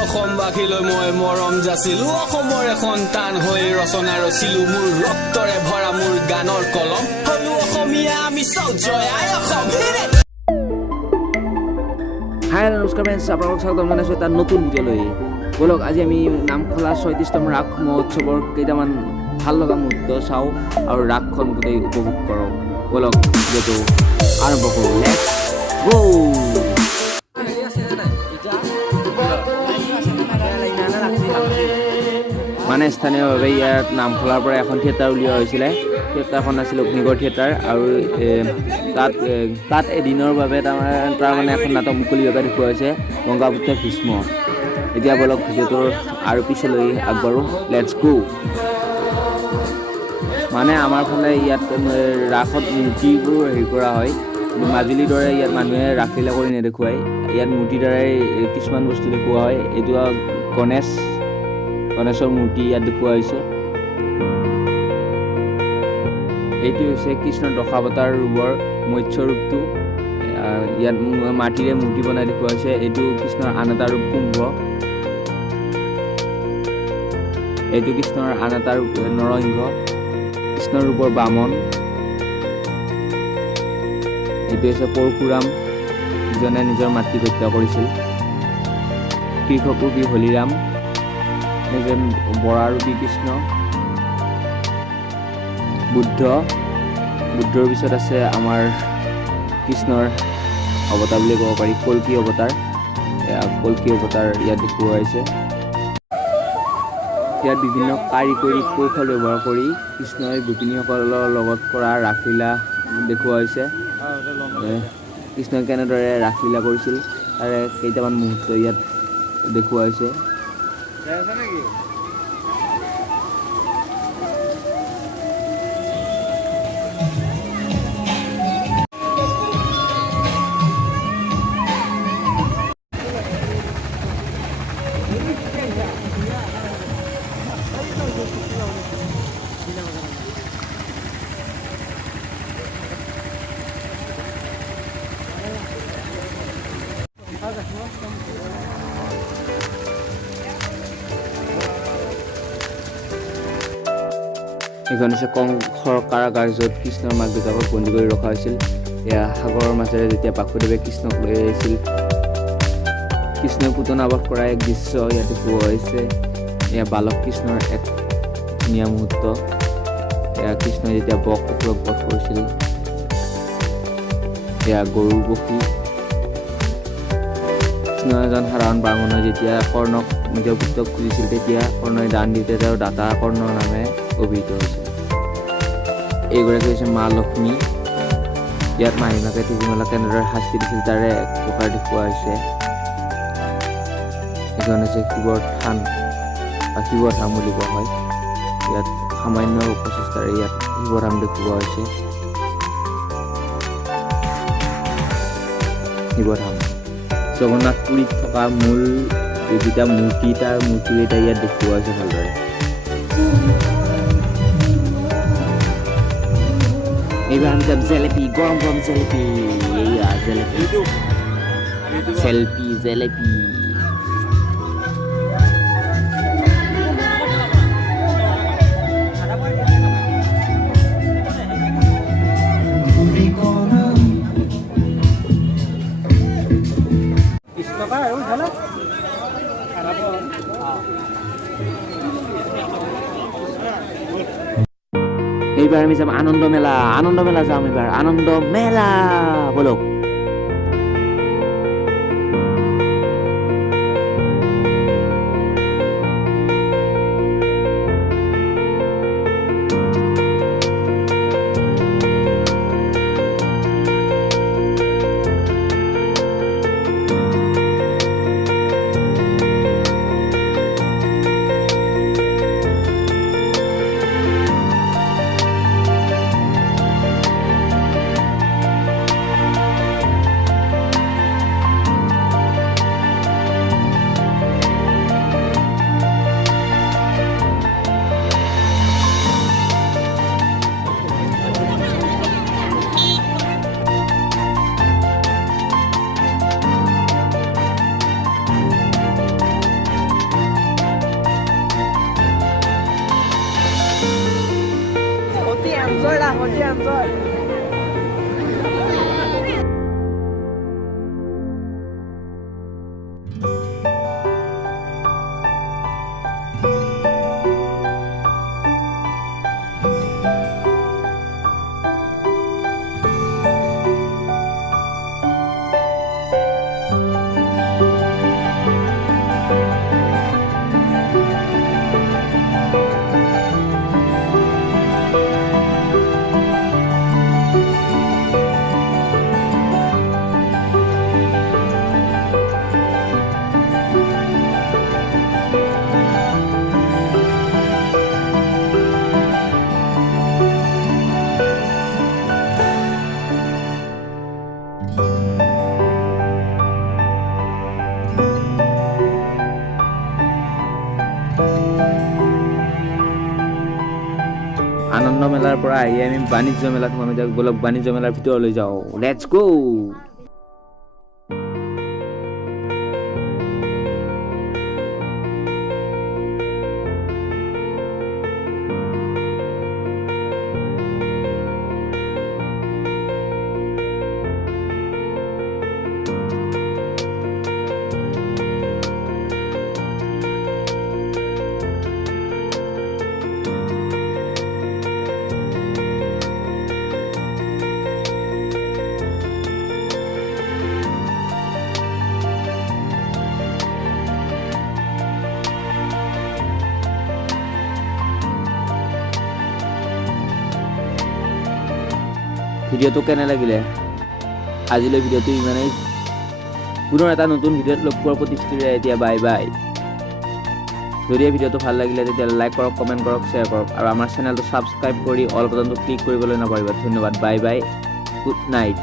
অসমবাসীলৈ মই মৰম যাচিলো অসমৰ সন্তান হৈ ৰচনা ৰচিলো মোৰ ৰক্তৰে ভৰা মোৰ গানৰ কলম হলো অসমীয়া আমি চব জয় আই অসম হাই নমস্কাৰ ফ্ৰেণ্ডছ আপোনালোকক স্বাগতম জনাইছোঁ এটা নতুন ভিডিঅ'লৈ ব'লক আজি আমি নামখোলা ৩৬তম ৰাস মহোৎসৱৰ কেইটামান ভাল লগা মুহূৰ্ত চাওঁ আৰু ৰাসখন গোটেই উপভোগ কৰোঁ ব'লক ভিডিঅ'টো আৰম্ভ কৰোঁ লেটছ গ' মানে স্থানীয়ভাৱে ইয়াত নামখোলাৰ পৰা এখন থিয়েটাৰ উলিওৱা হৈছিলে থিয়েটাৰখন আছিল অগ্নিগড় থিয়েটাৰ আৰু তাত এদিনৰ বাবে তাৰমানে এখন নাটক মুকলিভাৱে দেখুওৱা হৈছে গংগাপুত্ৰ ভীষ্ম এতিয়া ব'লক ভিডিঅ'টোৰ আৰু পিছলৈ আগবাঢ়োঁ লেটছ গ' মানে আমাৰ ফালে ইয়াত ৰাসত মূৰ্তিবোৰ হেৰি কৰা হয় মাজুলীৰ দৰে ইয়াত মানুহে ৰাসলীলা কৰি নেদেখুৱায় ইয়াত মূৰ্তিৰ দ্বাৰাই কিছুমান বস্তু দেখুওৱা হয় এইটো গণেশৰ মূৰ্তি ইয়াত দেখুওৱা হৈছে এইটো হৈছে কৃষ্ণৰ দশাৱতাৰ ৰূপৰ মৎস্য ৰূপটো ইয়াত মাটিৰে মূৰ্তি বনাই দেখুওৱা হৈছে এইটো কৃষ্ণৰ আন এটা ৰূপ কুম্ভ এইটো কৃষ্ণৰ আন এটা ৰূপ নৰসিংহ কৃষ্ণৰ ৰূপৰ বামন এইটো হৈছে পৰশুৰাম যিজনে নিজৰ মাতৃক হত্যা কৰিছিল কৃষকৰূপী হলিৰাম এজন বৰাৰূপী কৃষ্ণ বুদ্ধৰ পিছত আছে আমাৰ কৃষ্ণৰ অৱতাৰ বুলি ক'ব পাৰি কল্কি অৱতাৰ ইয়াত দেখুওৱা হৈছে ইয়াত বিভিন্ন কাৰিকৰী কৌশল ব্যৱহাৰ কৰি কৃষ্ণই গোপিনীসকলৰ লগত কৰা ৰাসলীলা দেখুওৱা হৈছে কৃষ্ণই কেনেদৰে ৰাসলীলা কৰিছিল তাৰে কেইটামান মুহূৰ্ত ইয়াত দেখুওৱা হৈছে এইখন হৈছে কংসৰ কাৰাগাৰ য'ত কৃষ্ণৰ মাক দেউতাকক বন্দী কৰি ৰখা হৈছিল এয়া সাগৰৰ মাজেৰে যেতিয়া বাসুদেৱে কৃষ্ণক লৈ আহিছিল কৃষ্ণই পুতনাবধ কৰা এক দৃশ্য ইয়াত দেখুওৱা হৈছে এয়া বালক কৃষ্ণৰ এক ধুনীয়া মুহূৰ্ত এয়া কৃষ্ণই যেতিয়া অসুৰক বধ কৰিছিল এয়া গৰুৰ বসু কৃষ্ণ এজন সাধাৰণ ব্ৰাহ্মণে যেতিয়া কৰ্ণক নিজৰ পুত্ৰক খুজিছিল তেতিয়া কৰ্ণই দান দিওঁতে তেওঁৰ দাতা কৰ্ণ নামে অভিহিত হৈছিল এইগৰাকী হৈছে মা লক্ষ্মী ইয়াত মাহীমাকে টিভিমেলা কেনেদৰে শাস্তি দিছিল তাৰে এক প্ৰকাৰ দেখুওৱা হৈছে এইখন হৈছে শিৱৰ থান বা শিৱধাম বুলি কোৱা হয় ইয়াত সামান্য প্ৰচেষ্টাৰে ইয়াত শিৱধাম দেখুওৱা হৈছে শিৱধাম জগন্নাথ পুৰীত থকা মূল যিটা মূৰ্তি তাৰ মূৰ্তিকেইটা ইয়াত দেখুওৱা হৈছে ভালদৰে এইবাৰ আমি যাম জেলেপি গৰম জেলেপি এইয়া জেলেপি এইবাৰ আমি যাম আনন্দ মেলা যাম এইবাৰ আনন্দ মেলা ব'লক আনন্দ মেলাৰ পৰা আহি আমি বাণিজ্য মেলাত সোমাম। এতিয়া বলক বাণিজ্য মেলাৰ ভিতৰলৈ যাওঁ, লেটছ গো। ভিডিঅ'টো কেনে লাগিলে? আজিলৈ ভিডিঅ'টো ইমানেই। পুনৰ এটা নতুন ভিডিঅ'ত লগ পোৱাৰ প্ৰতিশ্ৰুতিৰে এতিয়া বাই বাই। যদি এই ভিডিঅ'টো ভাল লাগিলে তেতিয়াহ'লে লাইক কৰক, কমেণ্ট কৰক, শ্বেয়াৰ কৰক আৰু আমাৰ চেনেলটো ছাবস্ক্ৰাইব কৰি অল বাটনটো ক্লিক কৰিবলৈ নাপাহৰিব। ধন্যবাদ, বাই বাই, গুড নাইট।